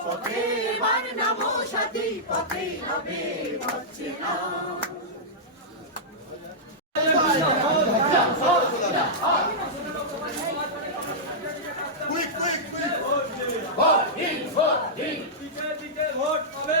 পথে এবার নামো সাথী পথে হবে হচ্ছে না দিতে দিতে ভোট পাবে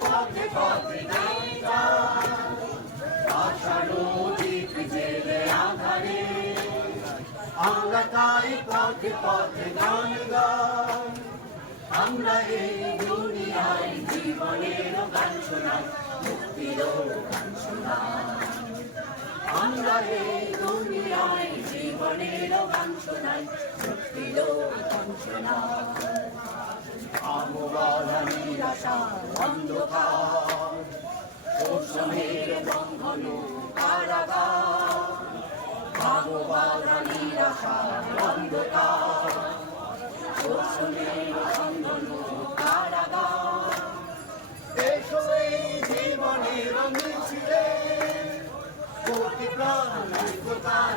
পথে পথে যাই আশারো দিক জেলে আধারে আমরা তাই পথে পথে গান গাই আমরা এই দুনিয়ায় জীবনের গান শোনাই। মুক্তিরও গান শোনাই আমরা এই দুনিয়ায় জীবনের গান শোনাই। মুক্তিরও গান শোনাই। এই জীবনের মিছিলে কোটি প্রাণ কোথাল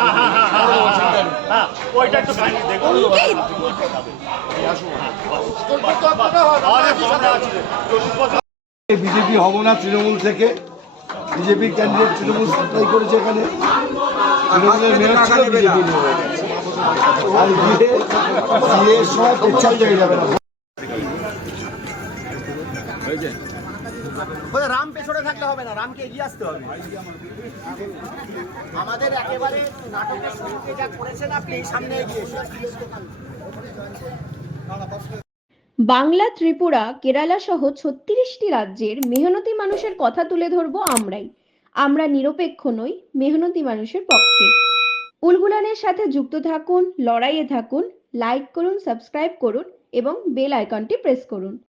ওইটা একটু কাহিনী বিজেপি হব না তৃণমূল থেকে। বিজেপি ক্যান্ডিডেট তৃণমূল সাপ্লাই করেছে এখানে। তৃণমূলের মেয়র ছিল বিজেপি। হয়ে গেছে আর দিয়ে সব পেছাল যাবে না রাম পেছনে থাকলে হবে না, রামকে এগিয়ে আসতে হবে। আমাদের একেবারে নাটকের শুরুতে যা করেছেন আপনি সামনে এগিয়ে বাংলা, ত্রিপুরা, কেরালা সহ ছত্রিশটি রাজ্যের মেহনতি মানুষের কথা তুলে ধরবো আমরাই। আমরা নিরপেক্ষ নই, মেহনতি মানুষের পক্ষে। উলগুলানের সাথে যুক্ত থাকুন, লড়াইয়ে থাকুন, লাইক করুন, সাবস্ক্রাইব করুন এবং বেল আইকনটি প্রেস করুন।